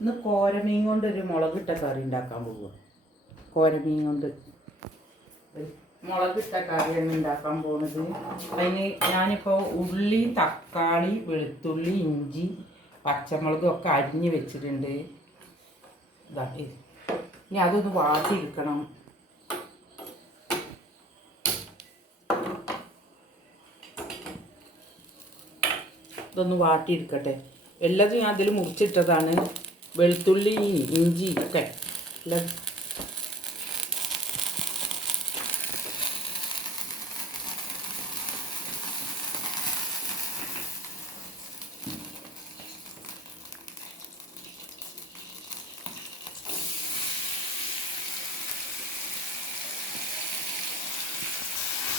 ഇന്ന് കോരമീൻ കൊണ്ട് ഒരു മുളകിട്ട കറി ഉണ്ടാക്കാൻ പോവുക. കോരമീൻ കൊണ്ട് മുളകിട്ട കറിയാണ് ഉണ്ടാക്കാൻ പോകുന്നത്. അതിന് ഞാനിപ്പോൾ ഉള്ളി, തക്കാളി, വെളുത്തുള്ളി, ഇഞ്ചി, പച്ചമുളകും ഒക്കെ അരിഞ്ഞ് വെച്ചിട്ടുണ്ട്. ഇതാ ഇത്. ഇനി അതൊന്ന് വാട്ടിയെടുക്കണം. ഇതൊന്ന് വാട്ടിയെടുക്കട്ടെ. എല്ലാതും ഞാൻ അതിൽ മുറിച്ചിട്ടതാണ്. വെളുത്തുള്ളി, ഇഞ്ചി ഒക്കെ എല്ലാം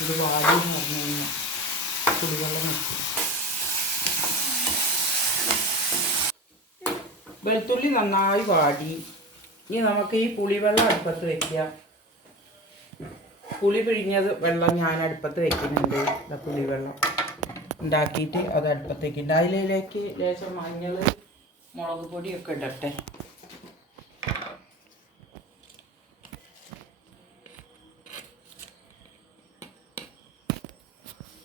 ഇത് വാടി എന്ന് പറഞ്ഞു കഴിഞ്ഞാൽ പുളിവെള്ളം വെച്ചു. വെളുത്തുള്ളി നന്നായി വാടി. ഇനി നമുക്ക് ഈ പുളിവെള്ളം അടുപ്പത്ത് വയ്ക്കുക. പുളി പിഴിഞ്ഞത് വെള്ളം ഞാൻ അടുപ്പത്ത് വയ്ക്കുന്നുണ്ട്. പുളിവെള്ളം ഉണ്ടാക്കിയിട്ട് അത് അടുപ്പത്ത് വയ്ക്കുന്നുണ്ട്. അതിലേക്ക് ലേശം മഞ്ഞൾ, മുളക് പൊടിയൊക്കെ ഇടട്ടെ.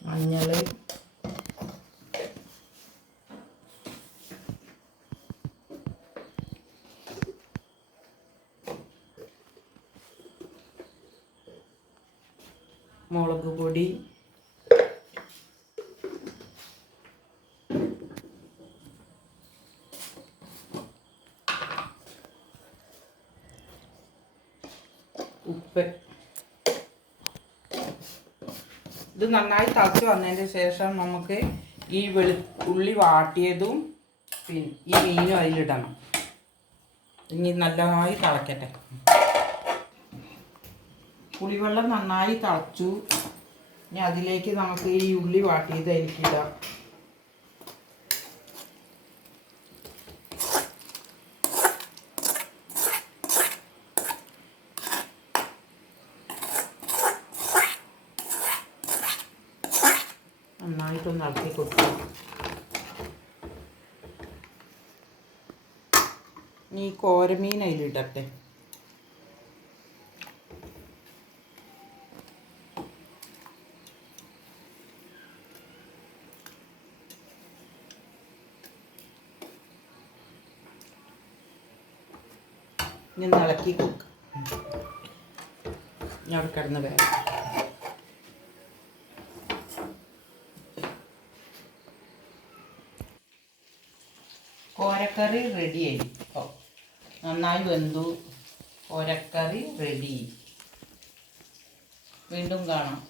മഞ്ഞൾ, മുളക് പൊടി, ഉപ്പ്. ഇത് നന്നായി തിളച്ച് വന്നതിന് ശേഷം നമുക്ക് ഈ ഉള്ളി വാട്ടിയതും പിന്നെ ഈ മീനും അതിലിടണം. ഇനി നല്ലതായി തിളക്കട്ടെ. പുളിവെള്ളം നന്നായി തിളച്ചു. ഇനി അതിലേക്ക് നമുക്ക് ഈ ഉള്ളി വാട്ടിയത് അതിലേക്കിടാം. നന്നായിട്ടൊന്ന് ഇളക്കി കൊടുക്കുക. ഈ കോരമീൻ അതിലിടട്ടെ. ഇനി ഇളക്കി കൊടുക്കുക. ഞാൻ അവിടെ കിടന്ന് വേണം. കോരക്കറി റെഡിയായി. നന്നായി വെന്തു. കോരക്കറി റെഡി. വീണ്ടും കാണാം.